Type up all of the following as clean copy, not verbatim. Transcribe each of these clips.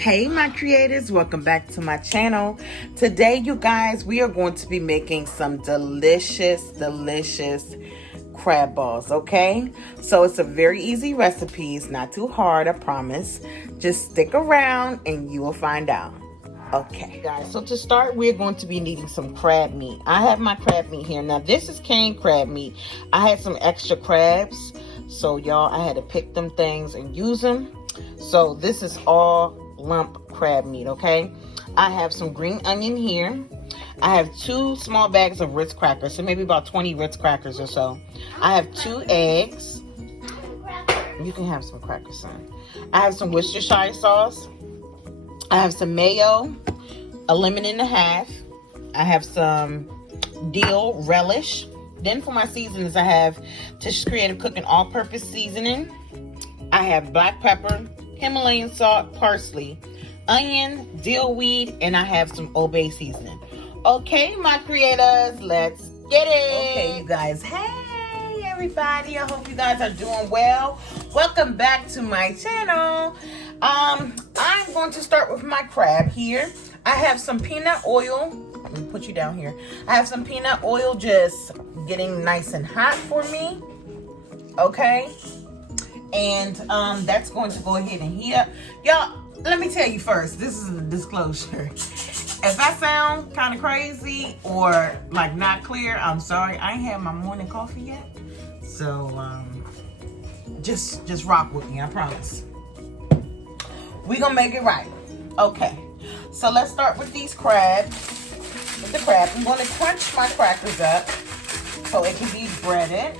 Hey my creators, welcome back to my channel. Today you guys, we are going to be making some delicious crab balls, okay? So it's a very easy recipe. It's not too hard, I promise. Just stick around and you will find out. Okay guys, so to start, we're going to be needing some crab meat. I have my crab meat here. Now this is canned crab meat. I had some extra crabs, so y'all, I had to pick them things and use them. So this is all lump crab meat, okay? I have some green onion here. I have 2 small bags of Ritz crackers, so maybe about 20 Ritz crackers or so. I have 2 eggs. You can have some crackers, son. I have some Worcestershire sauce. I have some mayo, a lemon and a half. I have some dill relish. Then for my seasonings, I have Tish's Creative Cooking all-purpose seasoning. I have black pepper, Himalayan salt, parsley, onion, dill weed, and I have some Obey seasoning. Okay, my creators, let's get it. Okay, you guys. Hey, everybody. I hope you guys are doing well. Welcome back to my channel. I'm going to start with my crab here. I have some peanut oil. Let me put you down here. I have some peanut oil just getting nice and hot for me. Okay. And that's going to go ahead and heat up. Y'all, let me tell you first, this is a disclosure. If I sound kind of crazy or like not clear, I'm sorry. I ain't had my morning coffee yet. So just rock with me, I promise. We're gonna make it right. Okay. So let's start with these crabs. With the crab, I'm gonna crunch my crackers up so it can be breaded.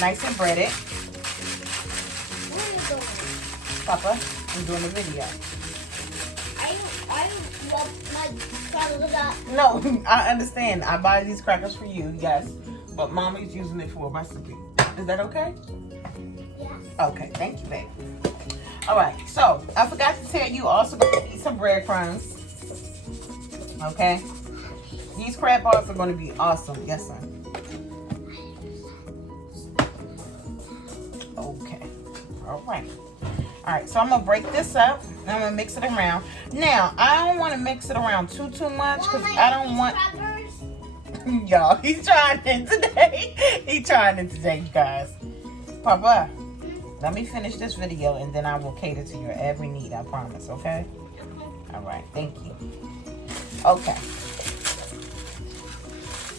Nice and breaded. Papa, I'm doing a video. I love my crackers up. No, I understand. I buy these crackers for you, yes. But Mommy's using it for a recipe. Is that okay? Yes. Okay, thank you, baby. Alright, so I forgot to tell you also going to eat some breadcrumbs. Okay? These crab balls are going to be awesome. Yes, son. Okay. Alright. Alright, so I'm going to break this up. And I'm going to mix it around. Now, I don't want to mix it around too much because I don't want... Y'all, he's trying it today. He's trying it today, you guys. Papa, let me finish this video and then I will cater to your every need, I promise, okay? Alright, thank you. Okay.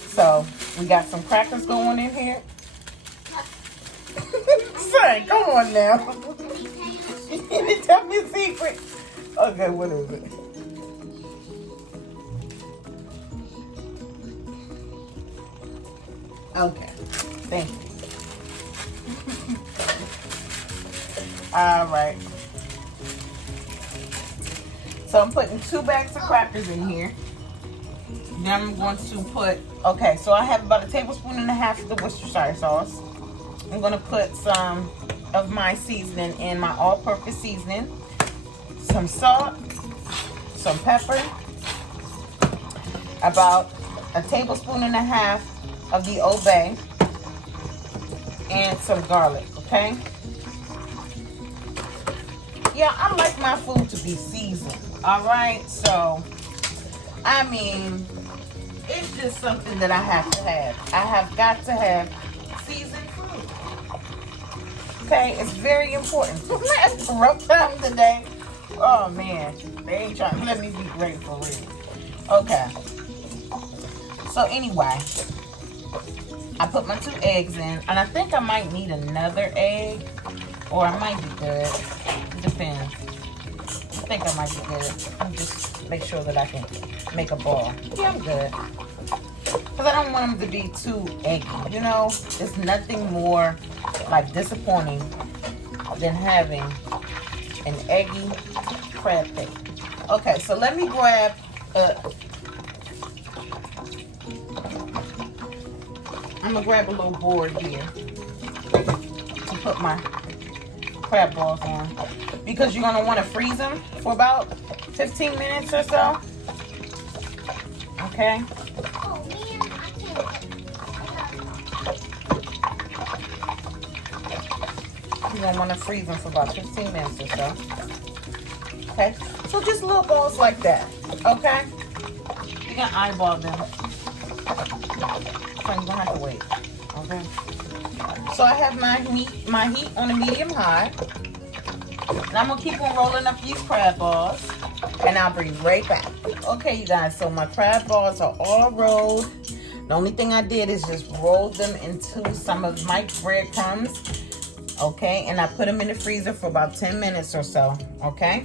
So, we got some crackers going in here. Son, come on now. You didn't tell me a secret. Okay, what is it? Okay, thank you. All right. So I'm putting 2 bags of crackers in here. Then I'm going to put, okay, so I have about 1.5 tablespoons of the Worcestershire sauce. I'm going to put some of my seasoning in, my all-purpose seasoning. Some salt, some pepper, about 1.5 tablespoons of the Obey, and some garlic, okay? Yeah, I like my food to be seasoned, all right? So, I mean, it's just something that I have to have. I have got to have seasoned food. Okay, it's very important. It's a rough time today. Oh man, they ain't trying to let me be great for real. Okay. So anyway, I put my 2 eggs in, and I think I might need another egg, or I might be good. It depends. I think I might be good. I'll just make sure that I can make a ball. Yeah, I'm good. Because I don't want them to be too eggy, you know? There's nothing more, like, disappointing than having an eggy crab cake. Okay, so let me grab I'm gonna grab a little board here to put my crab balls on, because you're gonna want to freeze them for about 15 minutes or so. Okay. Oh man, I can't. You're gonna want to freeze them for about 15 minutes or so. Okay, so just little balls like that. Okay, you can eyeball them. So you don't have to wait. Okay. So I have my heat on a medium high. And I'm gonna keep on rolling up these crab balls, and I'll be right back. Okay, you guys. So my crab balls are all rolled. The only thing I did is just roll them into some of my breadcrumbs. Okay, and I put them in the freezer for about 10 minutes or so. Okay.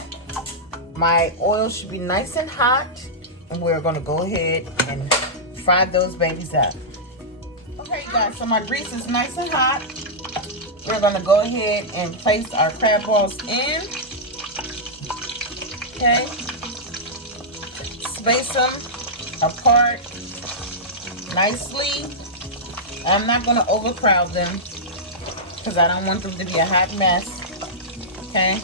My oil should be nice and hot, and we're gonna go ahead and fry those babies up. Okay, you guys, so my grease is nice and hot. We're gonna go ahead and place our crab balls in. Okay. Space them apart nicely. I'm not gonna overcrowd them because I don't want them to be a hot mess. Okay.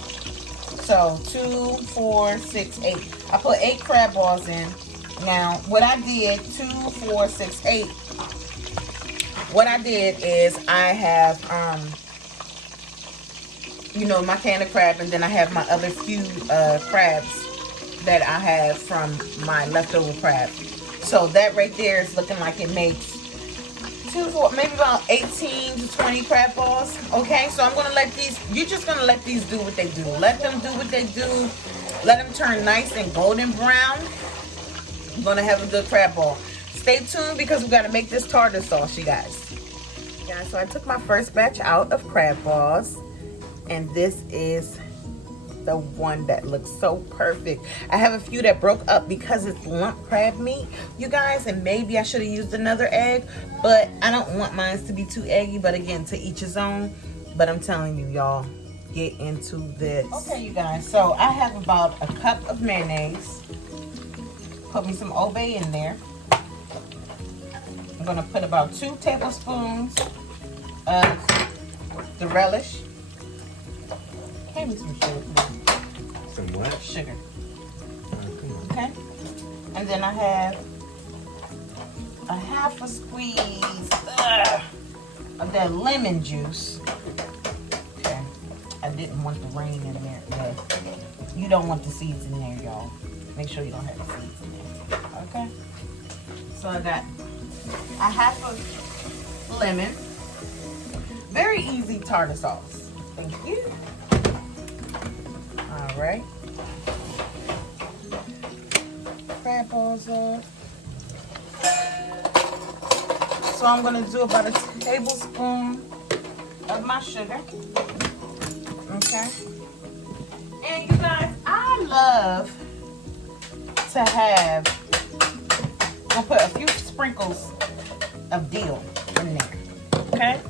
So 2, 4, 6, 8. I put 8 crab balls in. Now, what I did, 2, 4, 6, 8. What I did is I have, you know, my can of crab, and then I have my other few crabs that I have from my leftover crab. So that right there is looking like it makes 2, 4, maybe about 18 to 20 crab balls. Okay, so I'm gonna let these, you're just gonna let these do what they do. Let them do what they do. Let them turn nice and golden brown. I'm gonna have a good crab ball. Stay tuned because we gotta make this tartar sauce, you guys. So I took my first batch out of crab balls, and this is the one that looks so perfect. I have a few that broke up because it's lump crab meat, you guys, and maybe I should have used another egg, but I don't want mine to be too eggy. But again, to each his own. But I'm telling you, y'all, get into this. Okay, you guys, so I have about a cup of mayonnaise. Put me some Old Bay in there. I'm gonna put about 2 tablespoons of the relish. Give me some sugar, please. Some what? Sugar. Okay. And then I have a half a squeeze of that lemon juice. Okay. I didn't want the rain in there, but you don't want the seeds in there, y'all. Make sure you don't have the seeds in there. Okay. So I got a half a lemon. Very easy tartar sauce. Thank you. All right. Crab balls off. So I'm gonna do about a tablespoon of my sugar. Okay. And you guys, I love to have, I'm gonna put a few sprinkles of dill in there. Okay.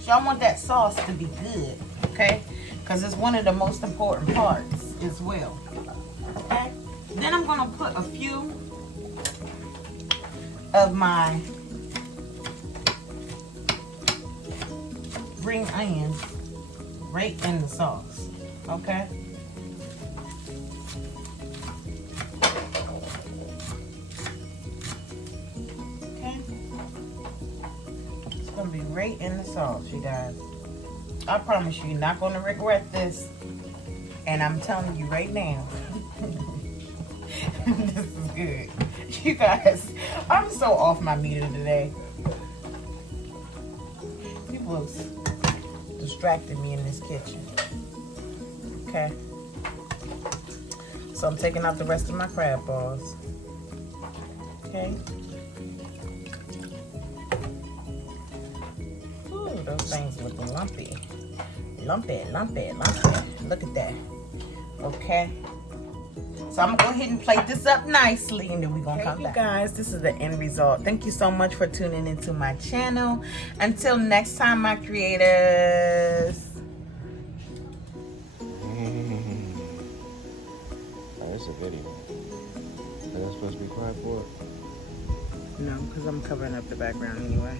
So I want that sauce to be good, okay? Because it's one of the most important parts as well, okay? Then I'm gonna put a few of my green onions right in the sauce, okay? Be right in the sauce, you guys. I promise you, you're not going to regret this. And I'm telling you right now, this is good. You guys, I'm so off my meter today. People have distracted me in this kitchen. Okay. So I'm taking out the rest of my crab balls. Okay. Those things look lumpy. Lumpy. Look at that. Okay. So I'm gonna go ahead and plate this up nicely, and then we're gonna come back. You guys, this is the end result. Thank you so much for tuning into my channel. Until next time, my creators. That's a video. Is that supposed to be quiet for it? No, because I'm covering up the background anyway.